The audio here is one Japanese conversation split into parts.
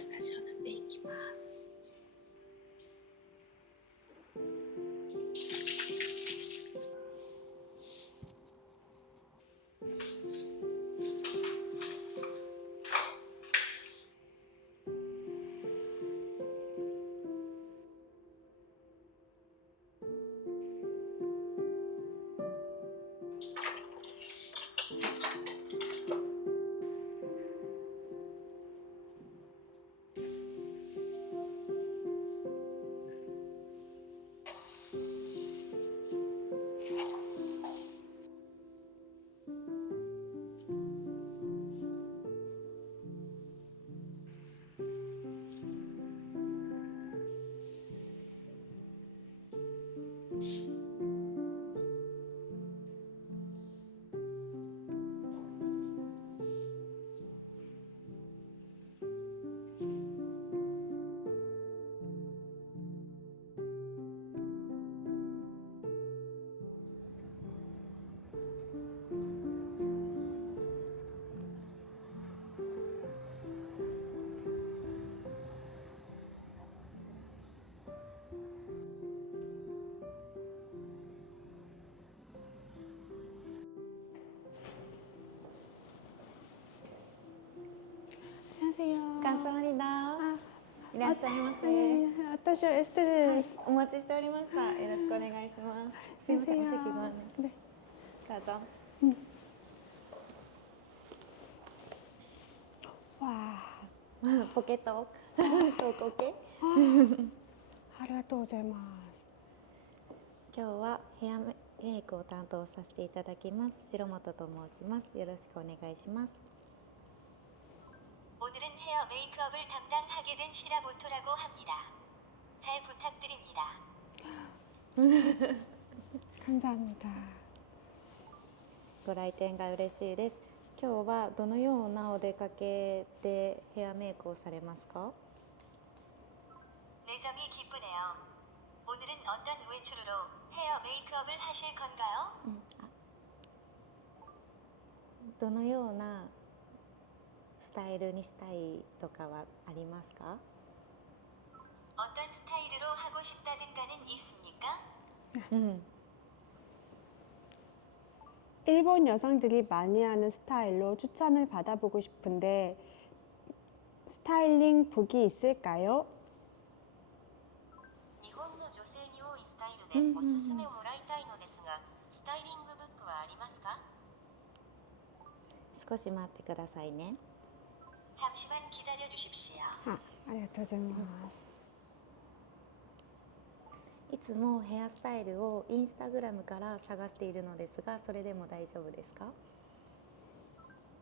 スタジオ塗っていきます。안녕하세요. 감사합니다. いらっしゃいませ。私はエステです。お待ちしておりました。よろしくお願いします。すいません、お席ご案内。ね。どうぞ。わポケットトーク OK？ ありがとうございます。今日はヘアメイクを担当させていただきます。白本と申します。よろしくお願いします。오늘은 헤어 메이크업을 담당하게 된 시라모토라고 합니다. 잘 부탁드립니다. 감사합니다. ご来店が嬉しいです。今日はどのようなお出かけでヘアメイクをされますか？ 내 점이 기쁘네요. 오늘은 어떤 외출으로 헤어 메이크업을 하실 건가요? どのようなスタイルにしたいとかはありますか？ 어떤 스타일로 하고 싶다든가는 있습니까? 일본 여성들이 많이 하는 스타일로 추천을 받아보고 싶은데 스타일링 북이 있을까요? 日本の女性に多いスタイルでおすすめをもらいたいのですが、スタイリングブックはありますか？少し待ってくださいね。 잠시만 기다려 주십시오. ありがとうございます。いつもヘアスタイルをインスタグラムから探しているのですが、それでも大丈夫ですか？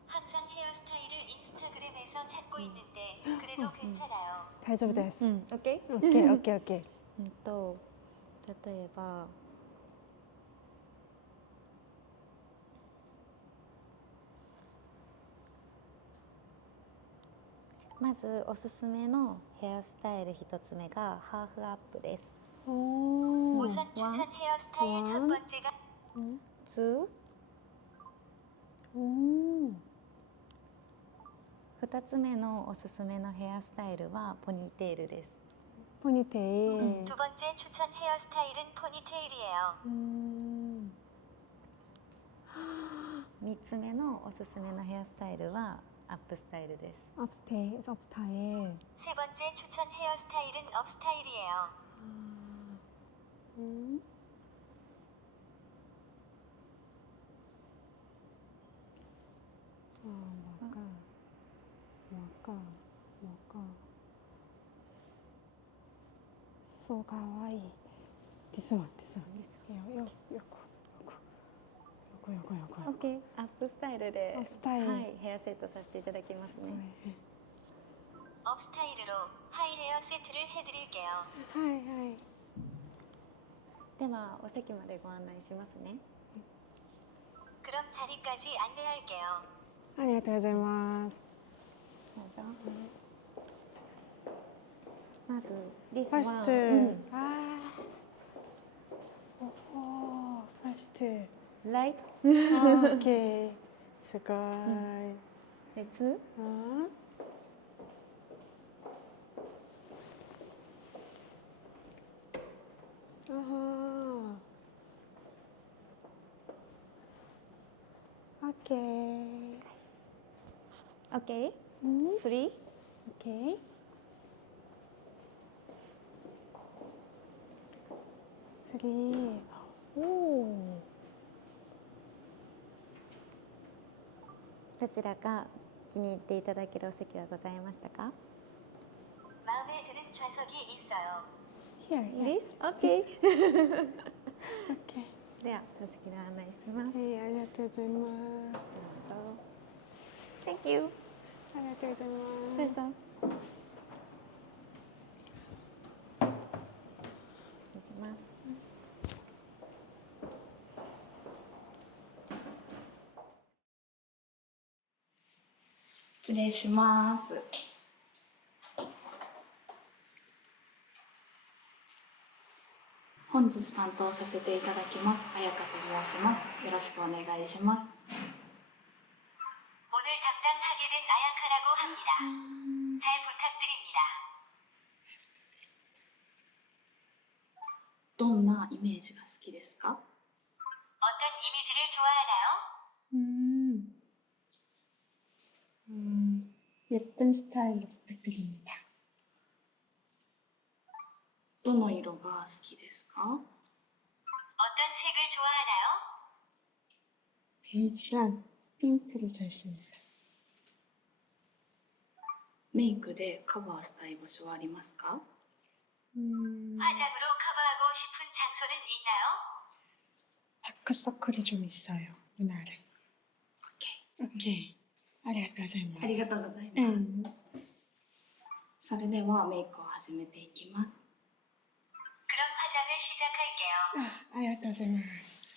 항상 헤어스타일을 인스타그램에서 찾고 있는데 그래도 괜찮아요. 大丈夫です。OK？ OK。例えばまずおすすめのヘアスタイル一つ目がハーフアップです。 우선 추천 헤어스타일 첫 번째가 2 오. 2つ目のおすすめのヘアスタイルはポニーテールです。 포니테일. 두 번째 추천 헤어스타일은 포니테일이에요. 3つ目のおすすめのヘアスタイルはアップスタイルです。 업스테일. 세 번째 추천 헤어스타일은 업스타일이에요. 뭘까? So kawaii. This one. 요거. OK、アップスタイルで、アップスタイルはい、ヘアセットさせていただきますね。 업스타일로 하이 헤어 세트를 해드릴게요. はい。ではお席までご案内しますね。 그럼 자리까지 안내할게요. ありがとうございます。どうぞ。まずThis First. one、First. Light 오케이. すごい。で2あ 아하. 오케이. OK? 음. 3? 오케이. 3. 오. どちらか気に入っていただけるお席はございましたか？ 마음에 드는 좌석이 있어요. Here. This? Yes. OK オッケー。ではお席の案内します。はい、ありがとうございます。どうぞ。Thank you。ありがとうございどます。うぞ。失礼します。失礼します。本日担当させていただきます彩香と申します。よろしくお願いします。 오늘 담당하게 된 아야카라고 합니다. 잘 부탁드립니다. どんなイメージが好きですか？ 어떤 이미지를 좋아하나요? 예쁜 스타일로 부탁드립니다. どの色が好きですか？ 어떤 색을 좋아하나요? 베이지랑 핑크를 잘 씁니다. メイクでカバーしたい場所はありますか？ 화장으로 커버하고 싶은 장소는 있나요? 다크서클이 좀 있어요. 눈 아래. 오케이. ありがとうございます。ありがとうございます。うんそれではメイクを始めていきます。 그럼 화장을 시작할게요. ありがとうございます。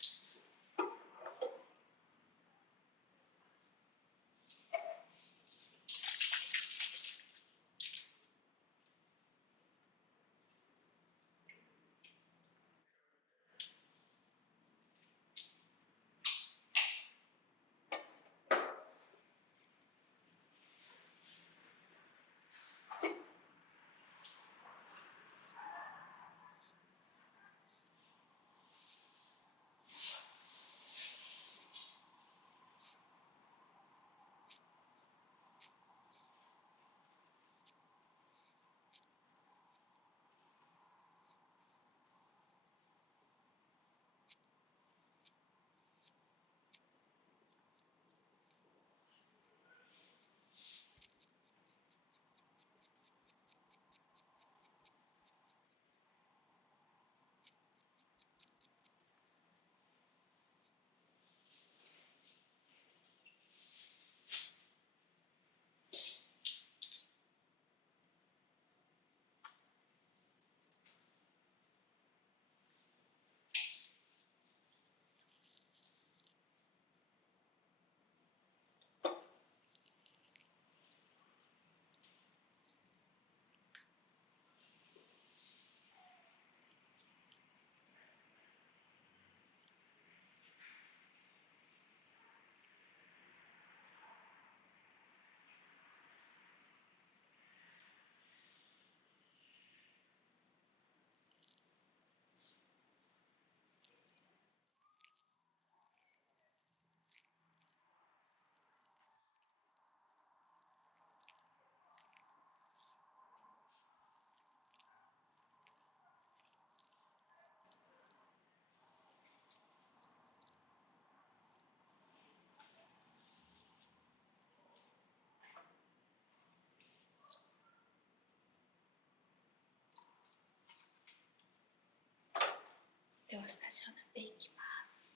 ではスタジオ塗っていきます。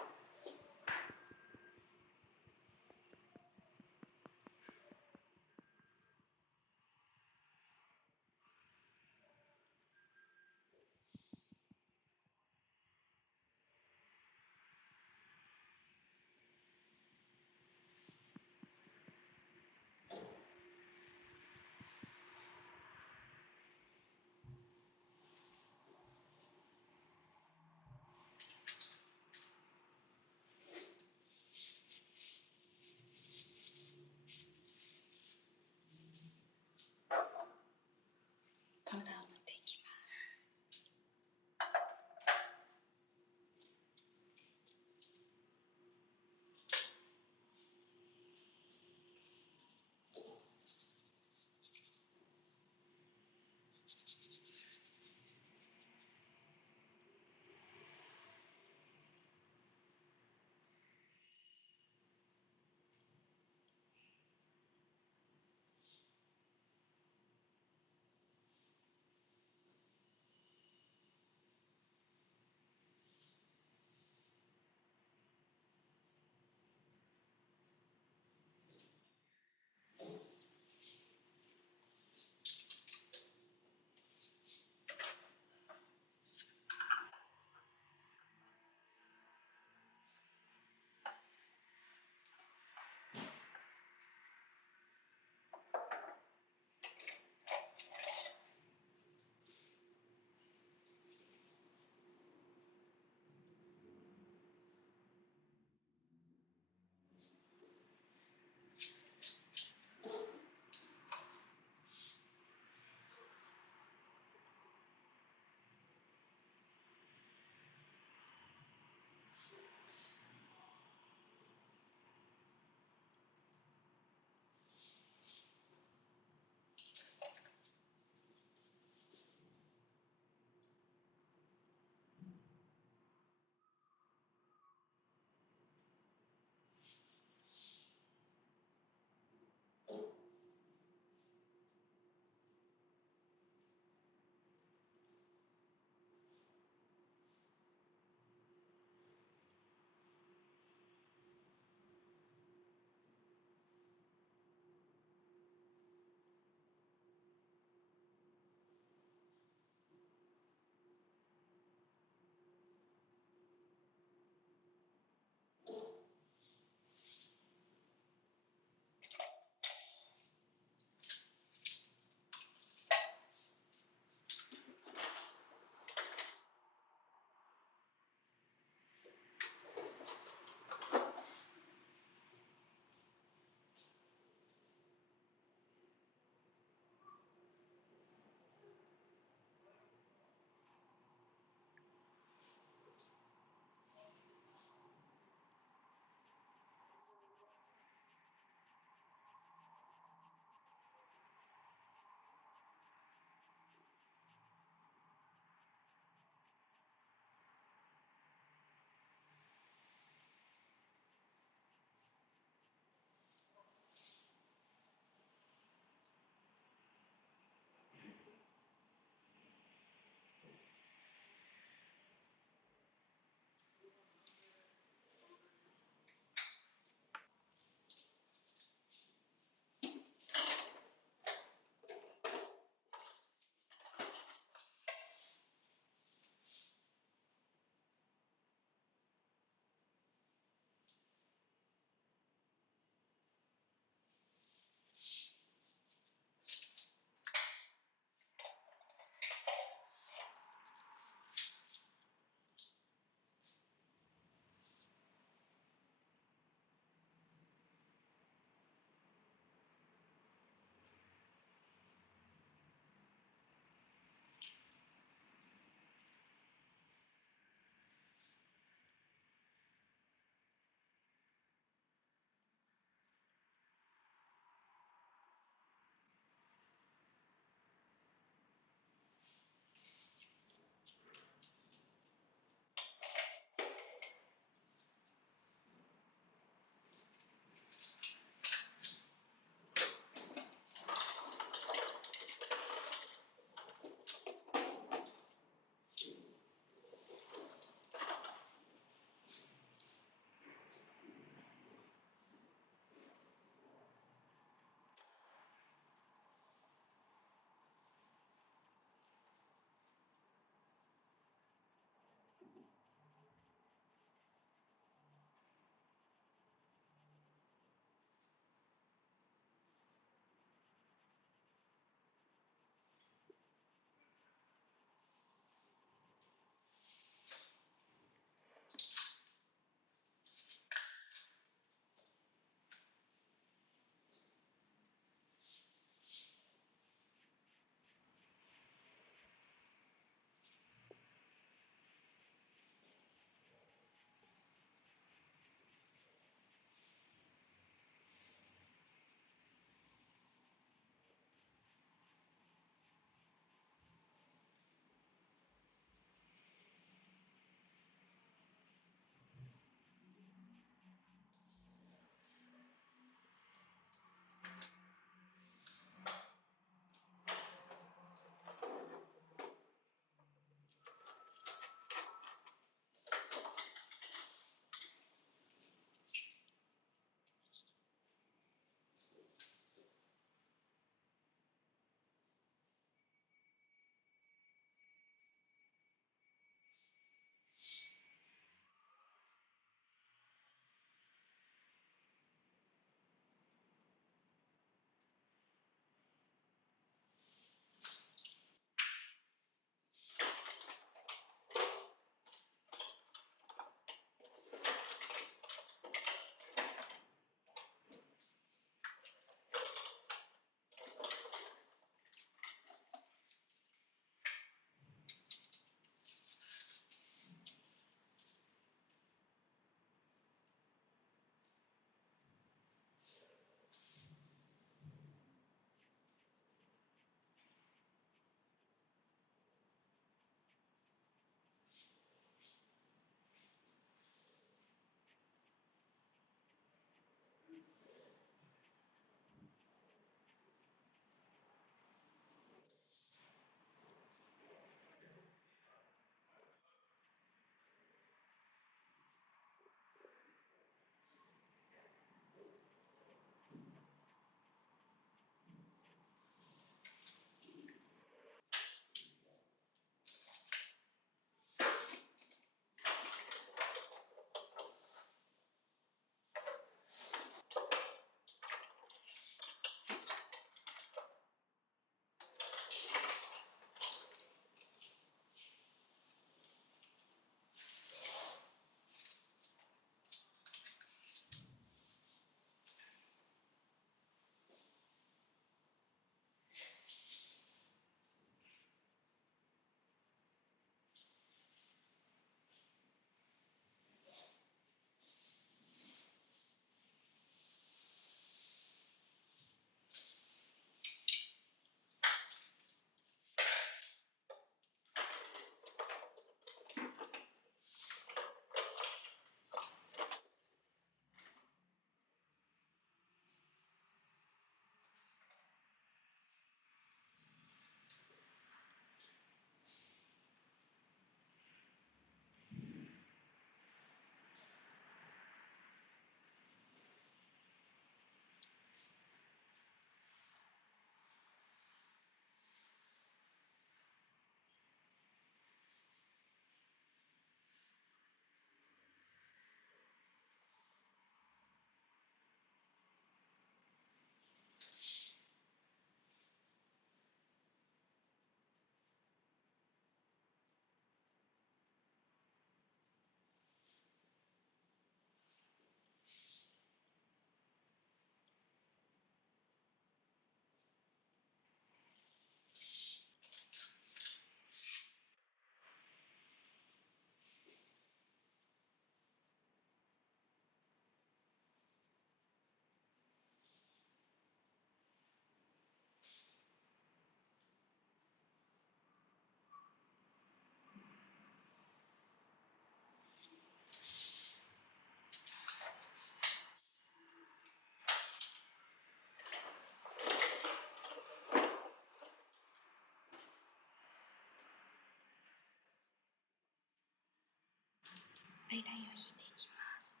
アイラインを引いていきます。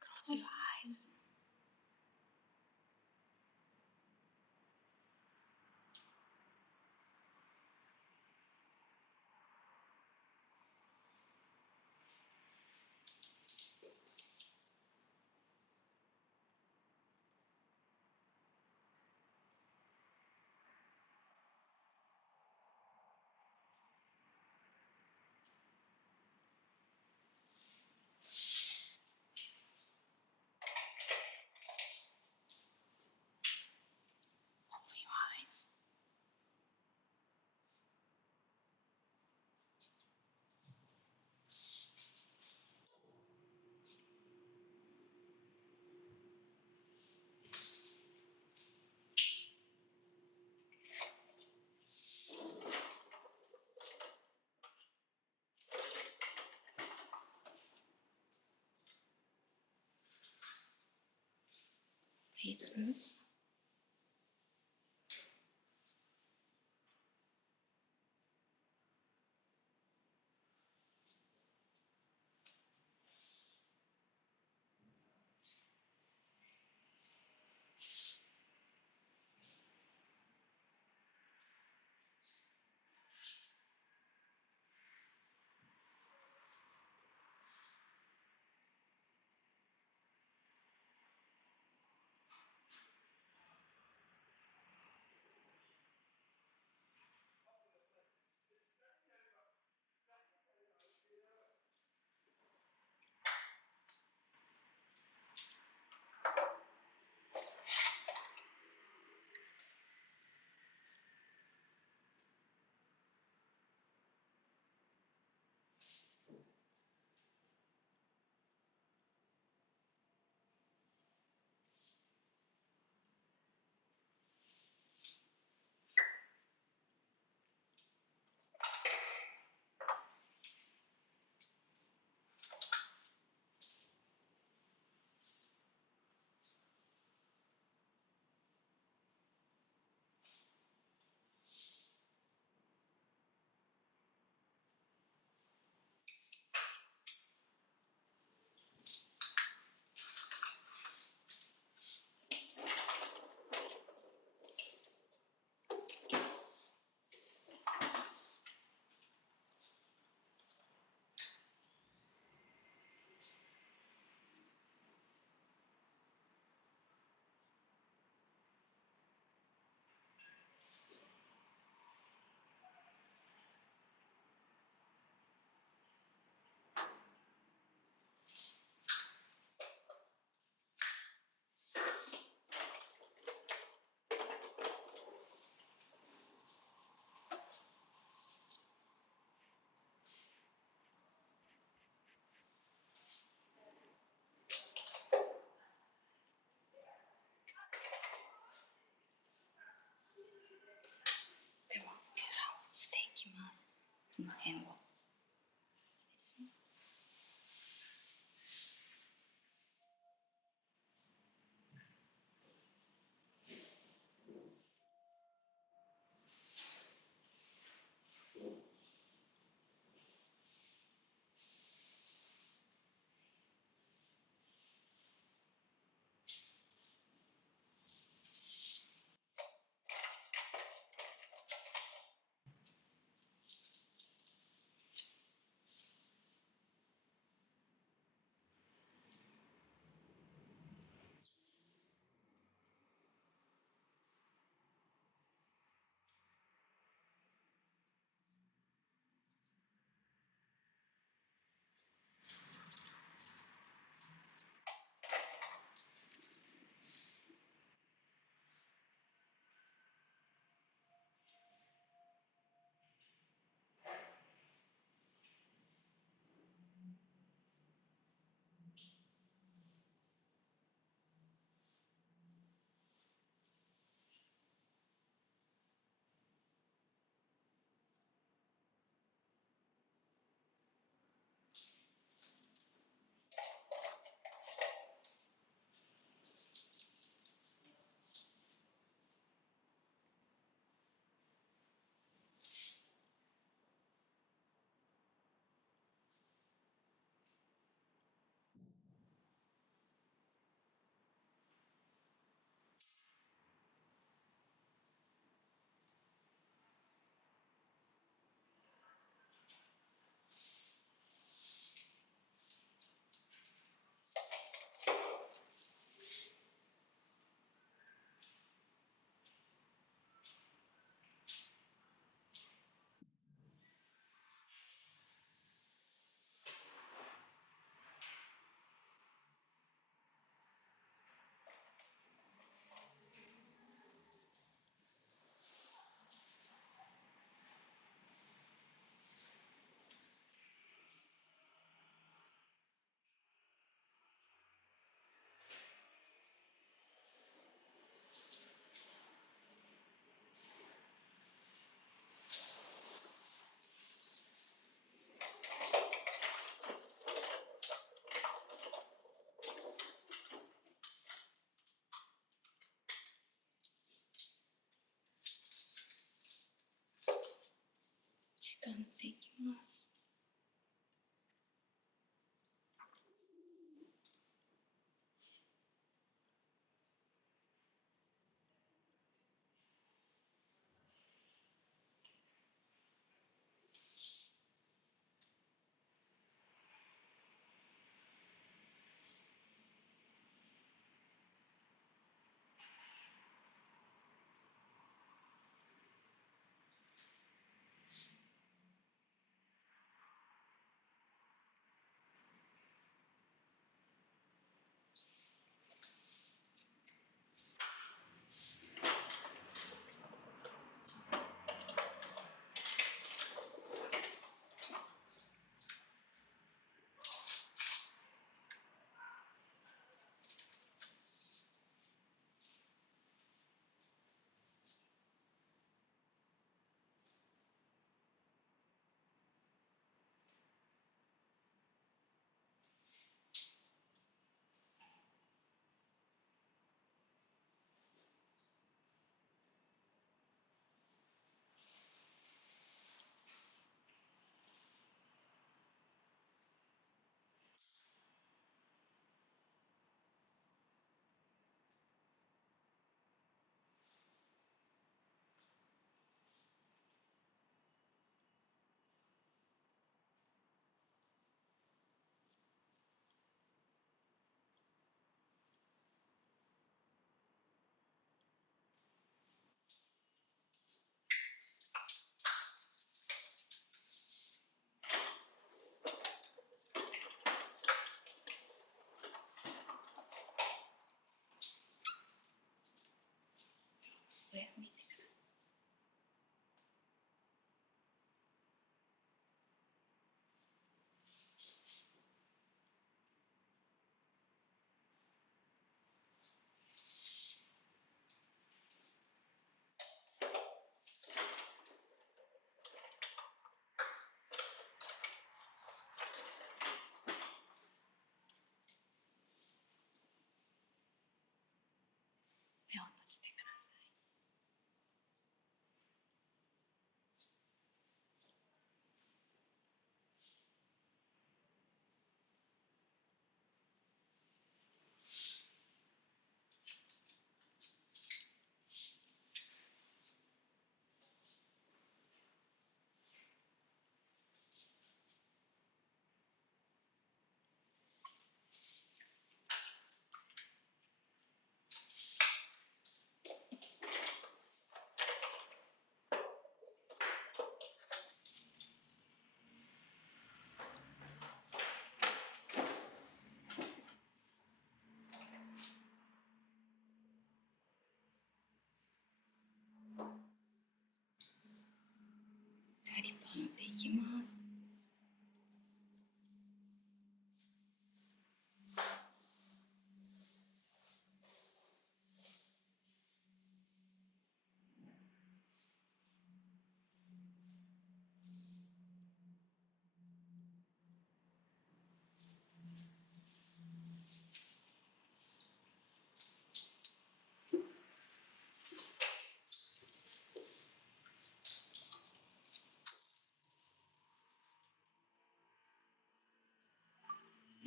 Close your eyes. Open your eyes. Breathe through.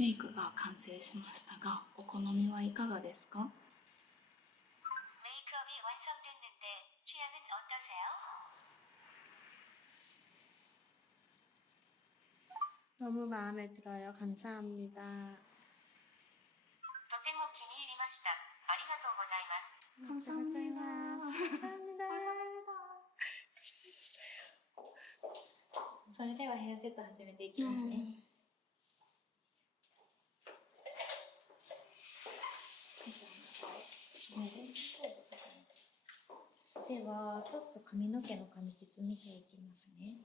メイクが完成しましたが、お好みはいかがですか？ 메이크업이 완성됐는데 취향은 어떠세요? 너무 마음에 들어요. 감사합니다. とても気に入りました。ありがとうございます。 감사합니다. 감사합니다. それではヘアセット始めていきますね。ではちょっと髪の毛の髪質見ていきますね。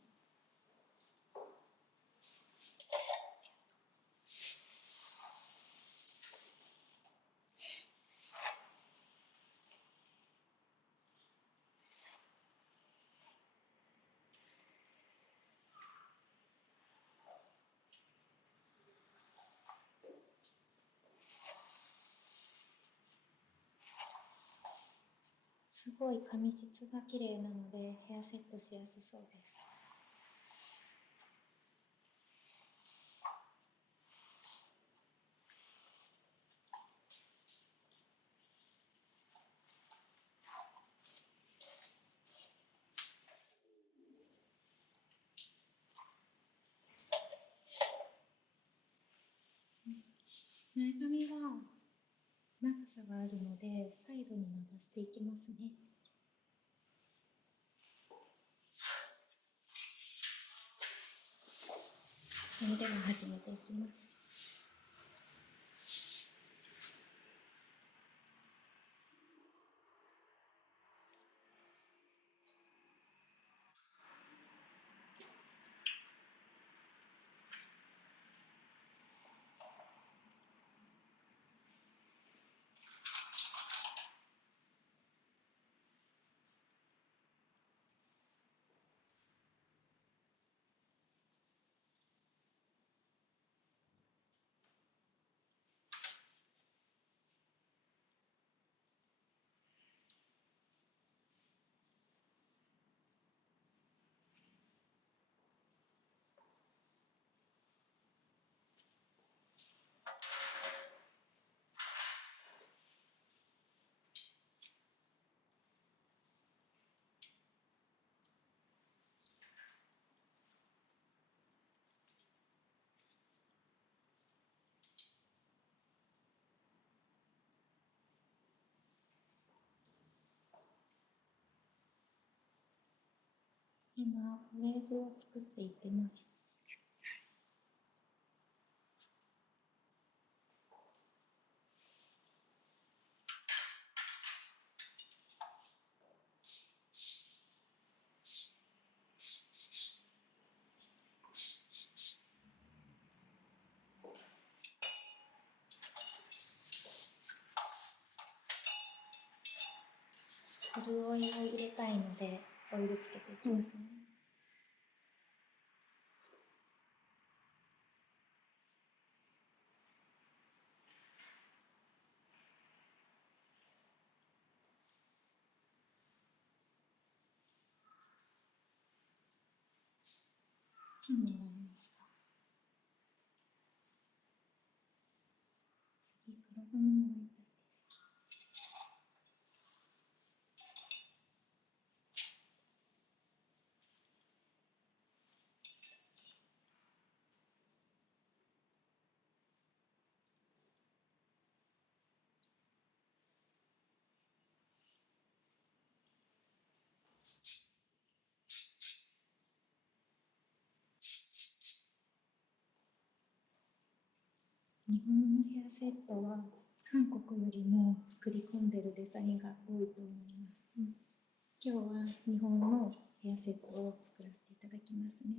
すごい髪質が綺麗なのでヘアセットしやすそうです。前髪が長さがあるのでサイドに伸ばしていきますね。それでは始めていきます。今ウェーブを作っていってます。潤いを入れたいのでオイルつけていきますね。もらえますか？次黒ごまもらいたいです。日本のヘアセットは韓国よりも作り込んでるデザインが多いと思います。今日は日本のヘアセットを作らせていただきますね。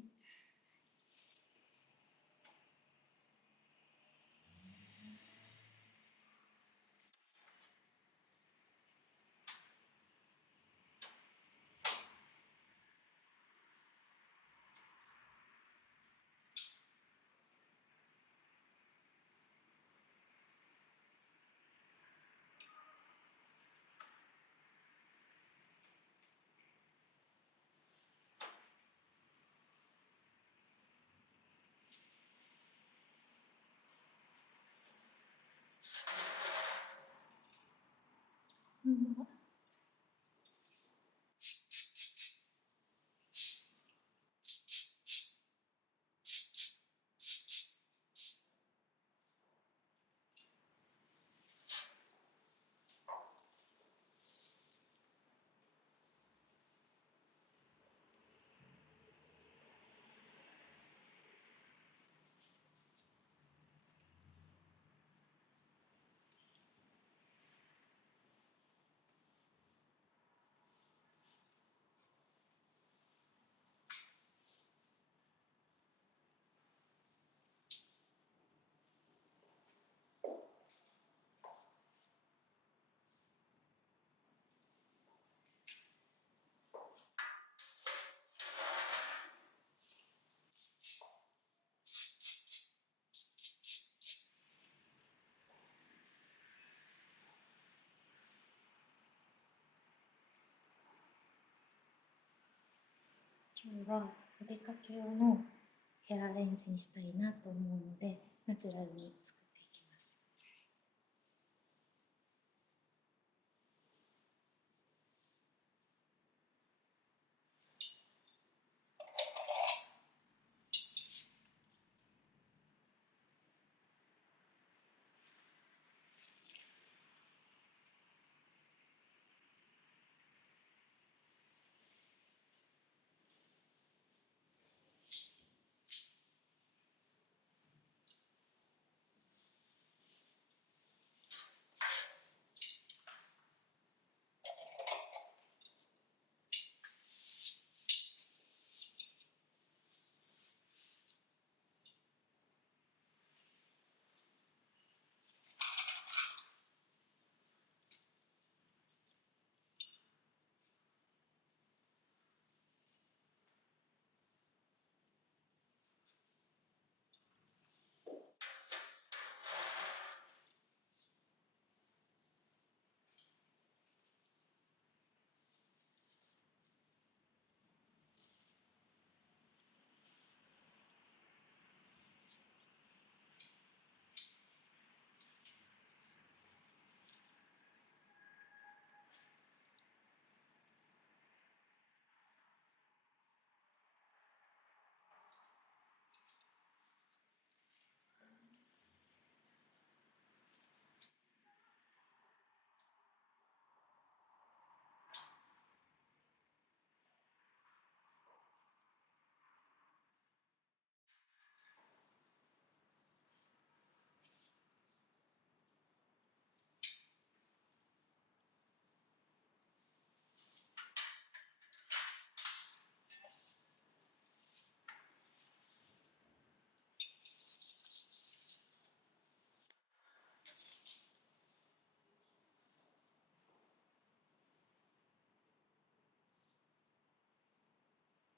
うん今日はお出かけ用のヘアアレンジにしたいなと思うので、ナチュラルに作っていきます。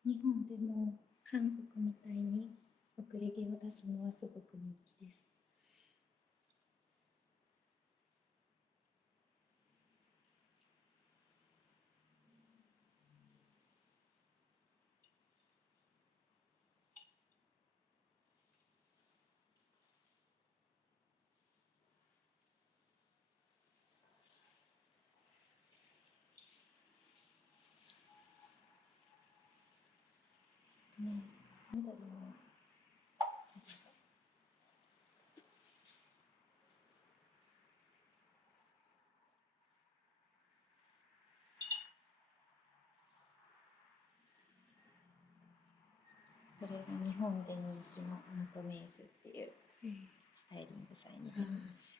日本でも韓国みたいに遅れ毛を出すのはすごく人気です。ね、緑のこれは日本で人気のマトメージュっていうスタイリング剤になります。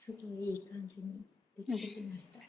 すごいいい感じにできてきました。ね、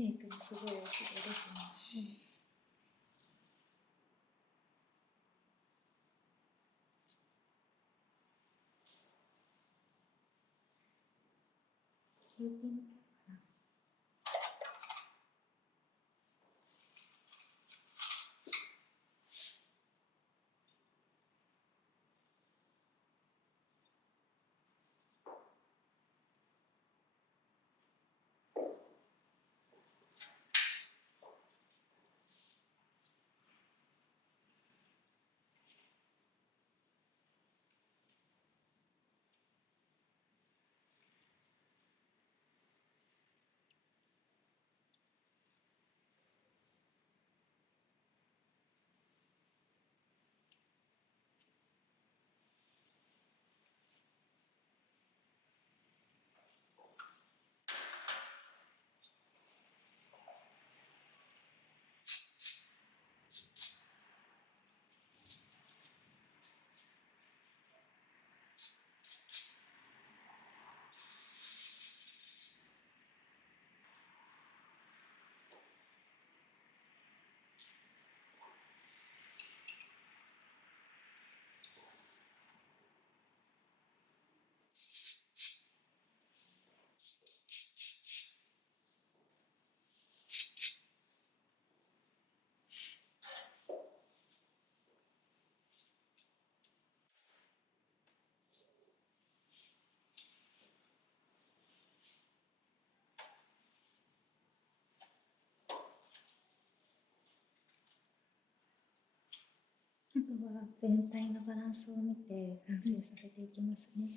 メイクもすごいお綺麗ですね。言ってみようかな。あとは全体のバランスを見て完成させていきますね。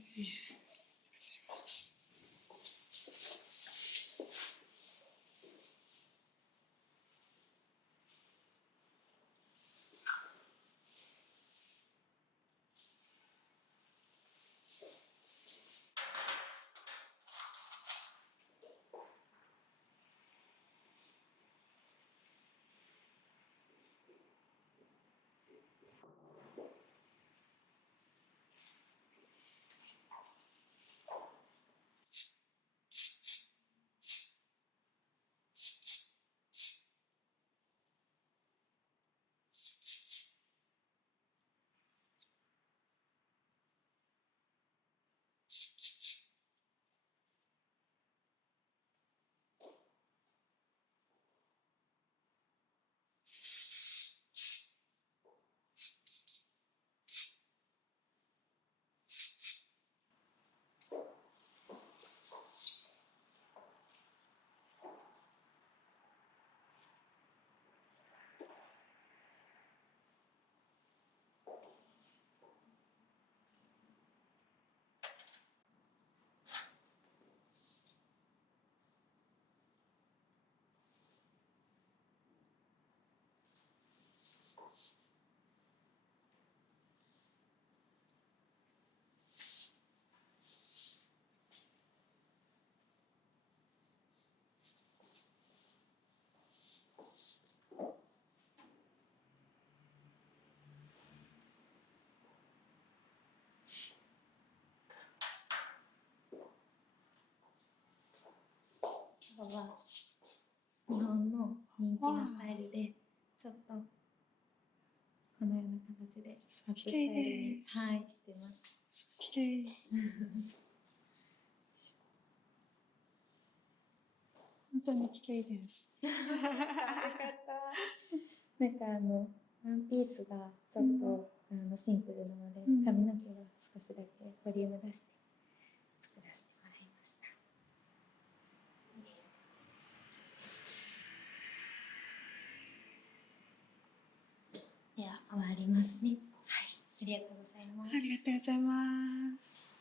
気なスタイルでちょっとこのような形でアップスタイル綺麗に、ですはい、してます。綺麗。本当に綺麗です。なんかワンピースがちょっと、シンプルなので、うん髪の毛は少しだけボリューム出して作らせてもらいました。よいしょでは終わりますね。はい、ありがとうございます。ありがとうございます。